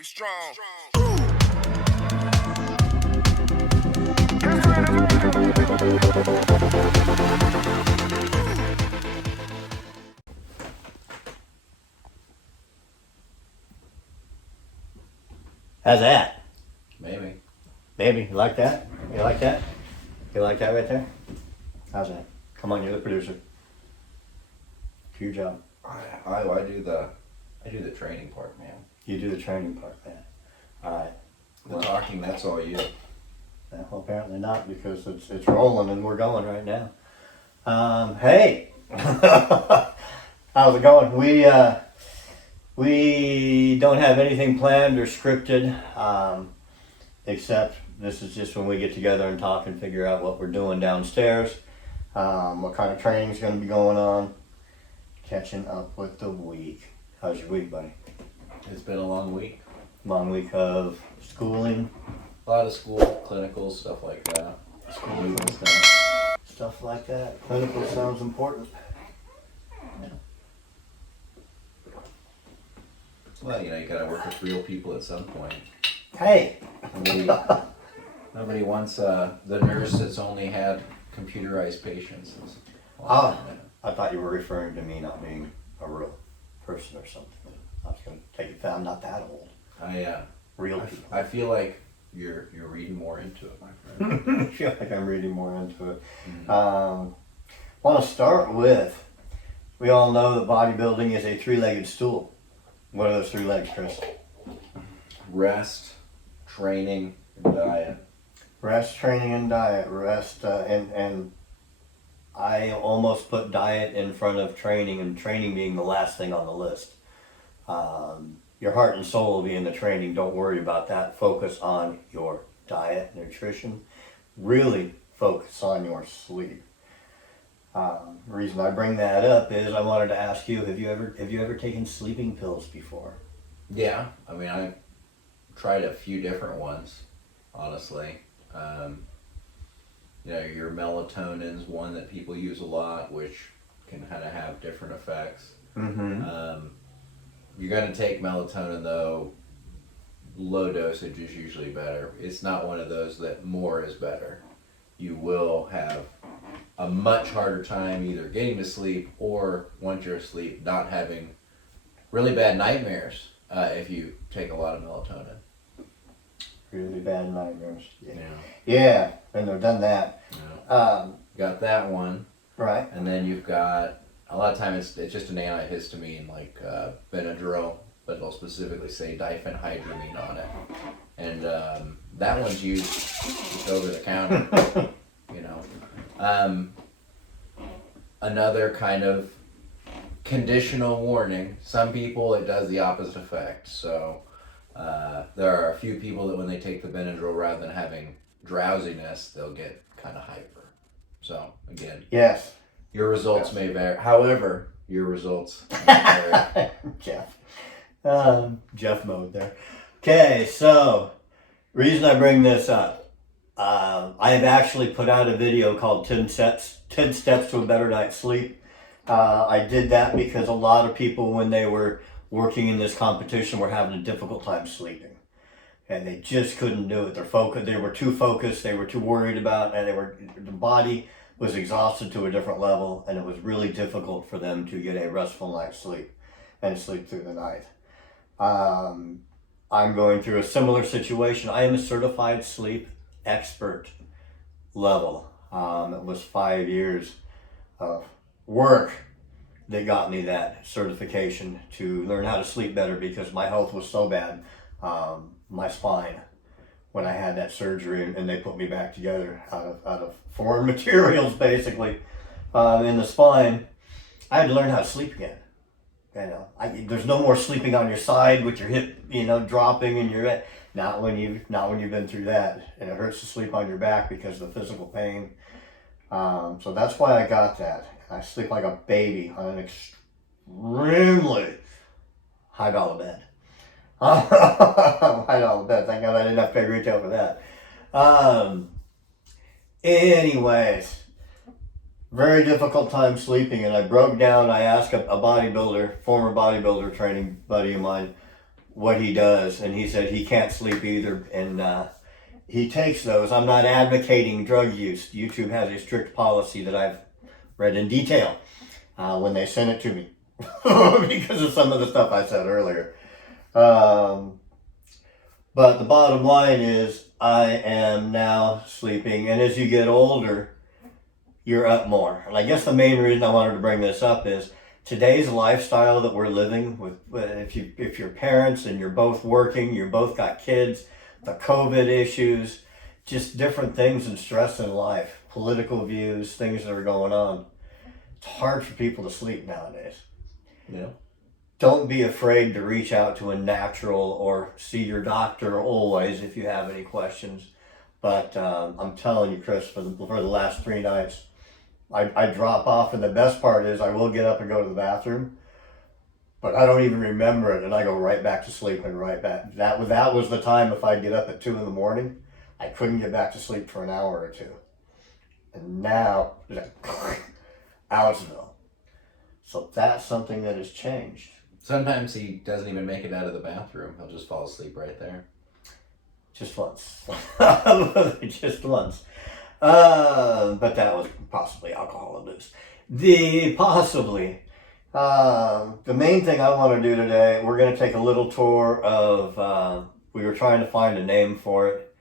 Be strong. How's that? Maybe. Maybe. You like that? You like that? You like that right there? How's that? Come on, you're the producer. Do your job. I do the training part, man. You do the training part, man. All right. The talking, that's all you. Yeah, well, apparently not, because it's rolling and we're going right now. Hey, how's it going? We don't have anything planned or scripted, except this is just when we get together and talk and figure out what we're doing downstairs, what kind of training's going to be going on, catching up with the week. How's your week, buddy? It's been a long week. Long week of schooling. A lot of school, clinicals, stuff like that. School stuff like that. Clinical sounds important. Well, you gotta work with real people at some point. Hey! Nobody wants the nurse that's only had computerized patients. I thought you were referring to me not being a real person or something. I was going to take it down. I'm not that old. Real people. I feel like you're reading more into it, my friend. I feel like I'm reading more into it. Want to start with, we all know that bodybuilding is a three-legged stool. What are those three legs, Chris? Rest, training, and diet. Rest, training, and diet. Rest, and I almost put diet in front of training, and training being the last thing on the list. Your heart and soul will be in the training. Don't worry about that. Focus on your diet, nutrition. Really focus on your sleep. The reason I bring that up is I wanted to ask you: Have you ever taken sleeping pills before? Yeah, I mean I tried a few different ones, honestly. Your melatonin's one that people use a lot, which can kind of have different effects. Mm-hmm. You're going to take melatonin, though, low dosage is usually better. It's not one of those that more is better. You will have a much harder time either getting to sleep or, once you're asleep, not having really bad nightmares if you take a lot of melatonin. Really bad nightmares. Yeah, and I've done that. Yeah. Got that one. Right. And then you've got, a lot of times it's just an antihistamine like Benadryl, but it'll specifically say diphenhydramine on it. And that one's used just over the counter, Another kind of conditional warning, some people it does the opposite effect. So there are a few people that when they take the Benadryl, rather than having drowsiness, they'll get kind of hyper. So again, yes, your results may vary. However, your results may vary. Jeff mode there. Okay, so reason I bring this up, I have actually put out a video called 10 Steps to a Better Night's Sleep. I did that because a lot of people, when they were working in this competition, were having a difficult time sleeping. And they just couldn't do it. They were too focused, they were too worried about, and the body was exhausted to a different level, and it was really difficult for them to get a restful night's sleep and sleep through the night. I'm going through a similar situation. I am a certified sleep expert level. It was 5 years of work that got me that certification to learn how to sleep better, because my health was so bad. My spine, when I had that surgery and they put me back together out of foreign materials, basically, in the spine, I had to learn how to sleep again. There's no more sleeping on your side with your hip, dropping and your head. Not when you've been through that, and it hurts to sleep on your back because of the physical pain. So that's why I got that. I sleep like a baby on an extremely high-dollar bed. $5 bed. Thank God I didn't have to pay retail for that. Anyways, very difficult time sleeping, and I broke down. I asked a bodybuilder, former bodybuilder training buddy of mine, what he does, and he said he can't sleep either, and he takes those. I'm not advocating drug use. YouTube has a strict policy that I've read in detail when they sent it to me because of some of the stuff I said earlier. But the bottom line is I am now sleeping, and as you get older, you're up more. And I guess the main reason I wanted to bring this up is today's lifestyle that we're living with, if you're parents and you're both working, you both got kids, the COVID issues, just different things and stress in life, political views, things that are going on. It's hard for people to sleep nowadays. Yeah. Don't be afraid to reach out to a natural or see your doctor always if you have any questions. But I'm telling you, Chris, for the last 3 nights, I drop off, and the best part is I will get up and go to the bathroom, but I don't even remember it, and I go right back to sleep and right back. That was the time if I'd get up at 2 in the morning, I couldn't get back to sleep for an hour or 2. And now, Outsville. So that's something that has changed. Sometimes he doesn't even make it out of the bathroom. He'll just fall asleep right there. Just once. Just once. But that was possibly alcohol induced. The main thing I want to do today, we're going to take a little tour of, we were trying to find a name for it,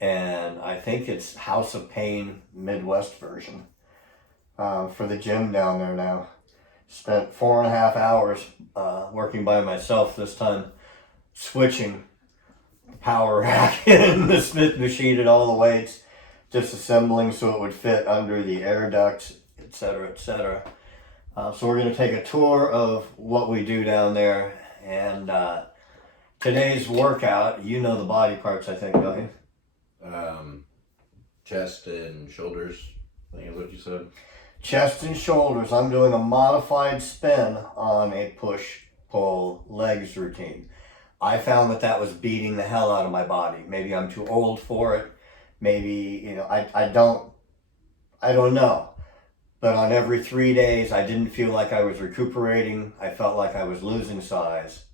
and I think it's House of Pain Midwest version for the gym down there now. Spent 4.5 hours working by myself this time, switching the power rack and the Smith machine and all the weights, disassembling so it would fit under the air ducts, etc., etc. So we're going to take a tour of what we do down there, and today's workout, you know the body parts, I think, don't you? Chest and shoulders, I think is what you said. Chest and shoulders. I'm doing a modified spin on a push-pull legs routine. I found that was beating the hell out of my body. Maybe I'm too old for it. Maybe, I don't know. But on every 3 days, I didn't feel like I was recuperating. I felt like I was losing size.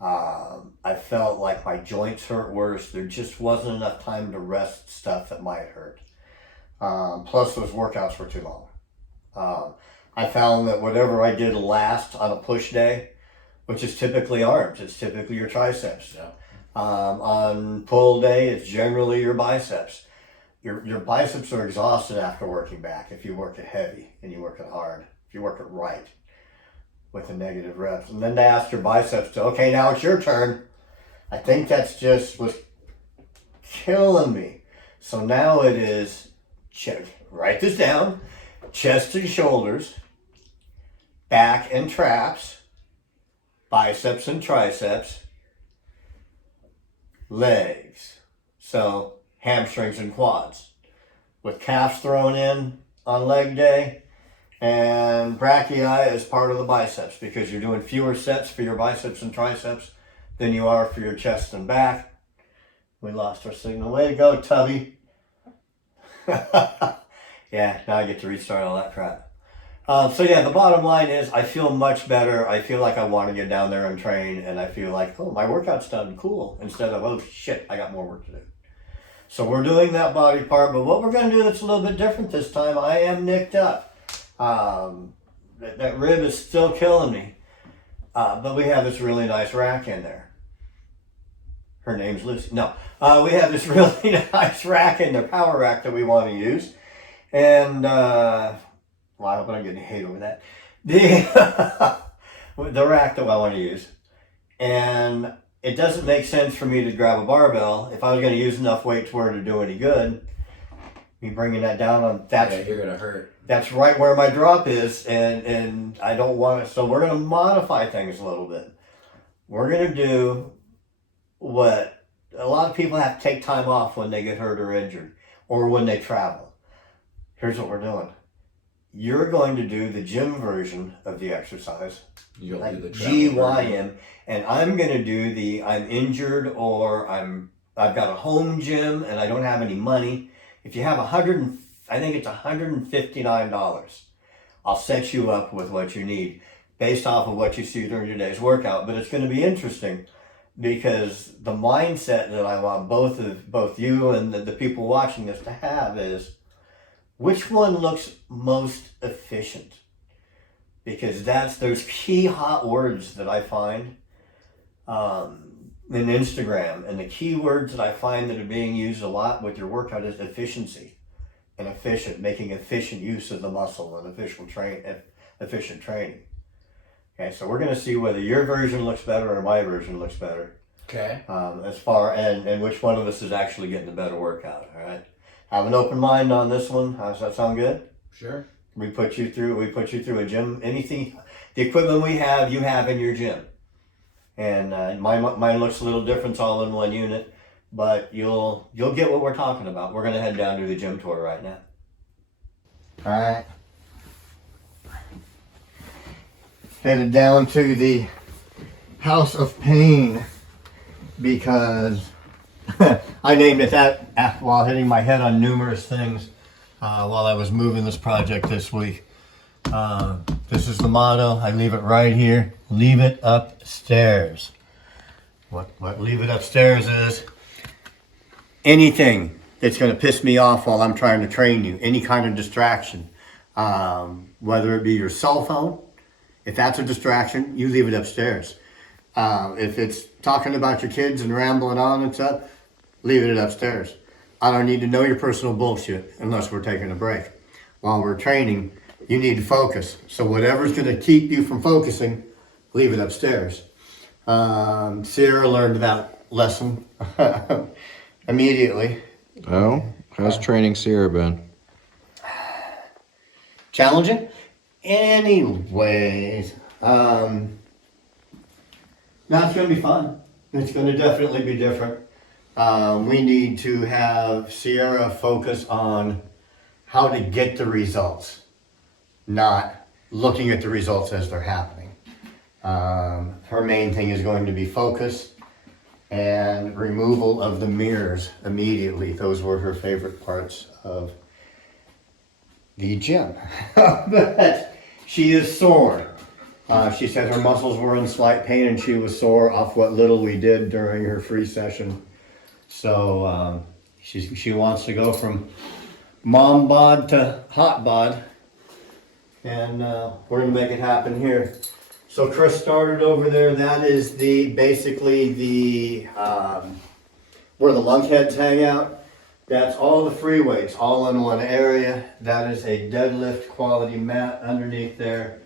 I felt like my joints hurt worse. There just wasn't enough time to rest stuff that might hurt. Plus, those workouts were too long. I found that whatever I did last on a push day, which is typically arms, it's typically your triceps. Yeah. On pull day, it's generally your biceps. Your biceps are exhausted after working back if you work it heavy and you work it hard, if you work it right with the negative reps. And then to ask your biceps to, okay, now it's your turn. I think that's just was killing me. So now it is, write this down, chest and shoulders, back and traps, biceps and triceps, legs. So hamstrings and quads, with calves thrown in on leg day, and brachii is part of the biceps because you're doing fewer sets for your biceps and triceps than you are for your chest and back. We lost our signal. Way to go, Tubby. Yeah, now I get to restart all that crap. So yeah, the bottom line is I feel much better. I feel like I want to get down there and train, and I feel like, oh, my workout's done, cool, instead of, oh shit, I got more work to do. So we're doing that body part, but what we're going to do that's a little bit different this time, I am nicked up. That rib is still killing me, but we have this really nice rack in there. Her name's Lucy. No, we have this really nice rack in there, power rack that we want to use. And, well, I hope I don't get any hate over that. The rack that I want to use. And it doesn't make sense for me to grab a barbell. If I was going to use enough weight to where to do any good, me bringing that down on, Yeah, you're going to hurt. That's right where my drop is, and I don't want it. So we're going to modify things a little bit. We're going to do what a lot of people have to take time off when they get hurt or injured, or when they travel. Here's what we're doing. You're going to do the gym version of the exercise, You'll like do the travel version. GYM, and I'm going to do the I'm injured or I've got a home gym and I don't have any money. If you have I think it's $159. I'll set you up with what you need based off of what you see during your day's workout. But it's going to be interesting because the mindset that I want both you and the people watching this to have is, which one looks most efficient? Because that's those key hot words that I find in Instagram, and the key words that I find that are being used a lot with your workout is efficiency and efficient, making efficient use of the muscle and efficient training. Okay, so we're going to see whether your version looks better or my version looks better. Okay. As far and which one of us is actually getting a better workout. All right. Have an open mind on this one. Does that sound good? Sure. We put you through a gym. Anything, the equipment we have, you have in your gym. And mine looks a little different. It's all in one unit, but you'll get what we're talking about. We're gonna head down to the gym tour right now. All right. Headed down to the House of Pain because I named it that while hitting my head on numerous things while I was moving this project this week. This is the motto. I leave it right here. Leave it upstairs. What leave it upstairs is anything that's going to piss me off while I'm trying to train you. Any kind of distraction. Whether it be your cell phone. If that's a distraction, you leave it upstairs. If it's talking about your kids and rambling on and stuff, leave it upstairs. I don't need to know your personal bullshit unless we're taking a break. While we're training, you need to focus. So whatever's going to keep you from focusing, leave it upstairs. Sierra learned that lesson immediately. Oh, how's training Sierra been? Challenging? Anyways, now it's going to be fun. It's going to definitely be different. We need to have Sierra focus on how to get the results, not looking at the results as they're happening. Her main thing is going to be focus and removal of the mirrors immediately. Those were her favorite parts of the gym. But she is sore. She said her muscles were in slight pain and she was sore off what little we did during her free session. So she wants to go from mom bod to hot bod, and we're gonna make it happen here. So Chris started over there. That is basically the where the lunkheads hang out. That's all the free weights, all in one area. That is a deadlift quality mat underneath there.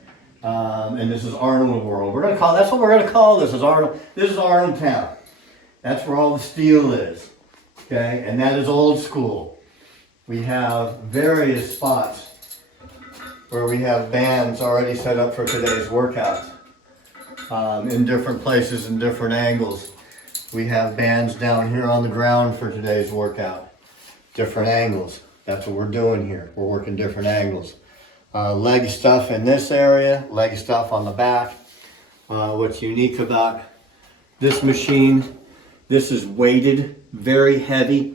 And this is Arnold World. That's what we're gonna call this. This is Arnold Town. That's where all the steel is. Okay, and that is old school. We have various spots where we have bands already set up for today's workout. In different places and different angles. We have bands down here on the ground for today's workout. Different angles. That's what we're doing here. We're working different angles. Leg stuff in this area, leg stuff on the back. What's unique about this machine, this is weighted, very heavy.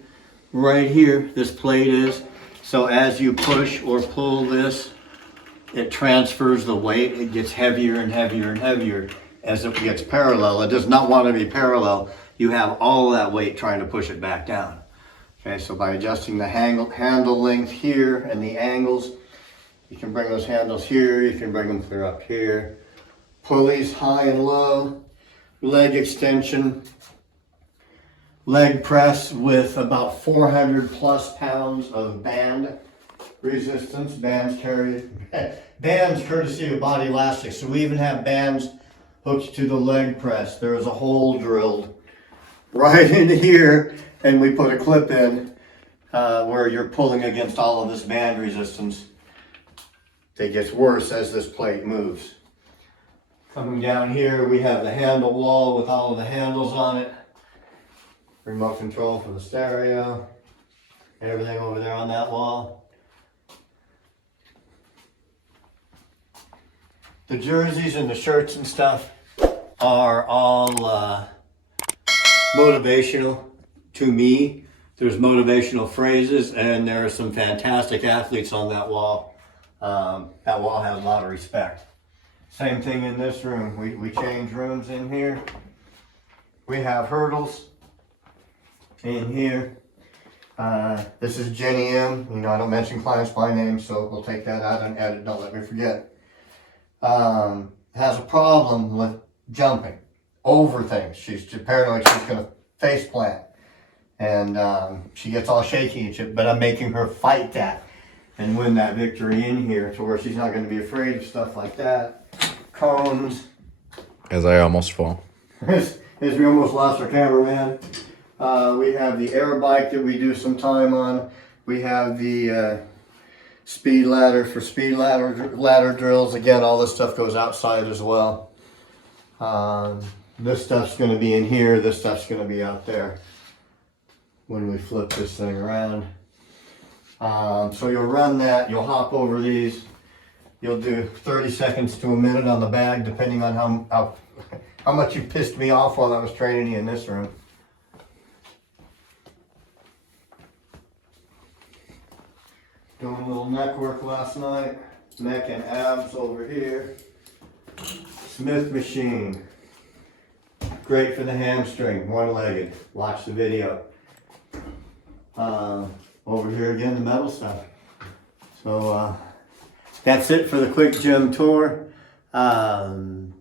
Right here, this plate is. So as you push or pull this, it transfers the weight. It gets heavier and heavier and heavier as it gets parallel. It does not want to be parallel. You have all that weight trying to push it back down. Okay, so by adjusting the handle length here and the angles, you can bring those handles here, you can bring them clear up here. Pulleys high and low, leg extension, leg press with about 400 plus pounds of band resistance. Bands courtesy of Bodylastics. So we even have bands hooked to the leg press. There is a hole drilled right in here, and we put a clip in where you're pulling against all of this band resistance. It gets worse as this plate moves. Coming down here, we have the handle wall with all of the handles on it. Remote control for the stereo. Everything over there on that wall. The jerseys and the shirts and stuff are all motivational to me. There's motivational phrases, and there are some fantastic athletes on that wall. That wall has a lot of respect. Same thing in this room. We change rooms in here. We have hurdles in here. This is Jenny M. You know, I don't mention clients by name, so we'll take that out and edit. Don't let me forget. Has a problem with jumping over things. She's paranoid she's going to face plant. And she gets all shaky and shit, but I'm making her fight that and win that victory in here to where she's not going to be afraid of stuff like that. Cones. As I almost fall. As we almost lost our cameraman. We have the air bike that we do some time on. We have the speed ladder for speed ladder drills. Again, all this stuff goes outside as well. This stuff's going to be in here. This stuff's going to be out there when we flip this thing around. So you'll run that. You'll hop over these. You'll do 30 seconds to a minute on the bag, depending on how much you pissed me off while I was training you in this room. Doing a little neck work last night. Neck and abs over here. Smith machine. Great for the hamstring, one-legged. Watch the video. Over here again, the metal stuff. So that's it for the quick gym tour. Time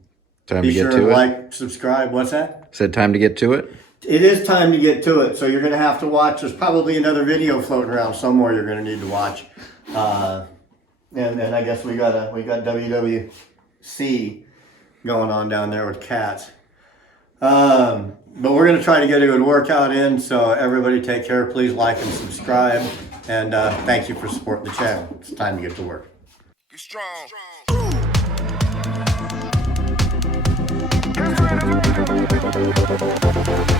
to Be get sure to to it. like, subscribe. What's that? Said time to get to it. It is time to get to it, so you're going to have to watch. There's probably another video floating around somewhere you're going to need to watch. And I guess we got WWC going on down there with cats. But we're going to try to get a good workout in, so everybody take care. Please like and subscribe. And thank you for supporting the channel. It's time to get to work. Be strong. Get strong.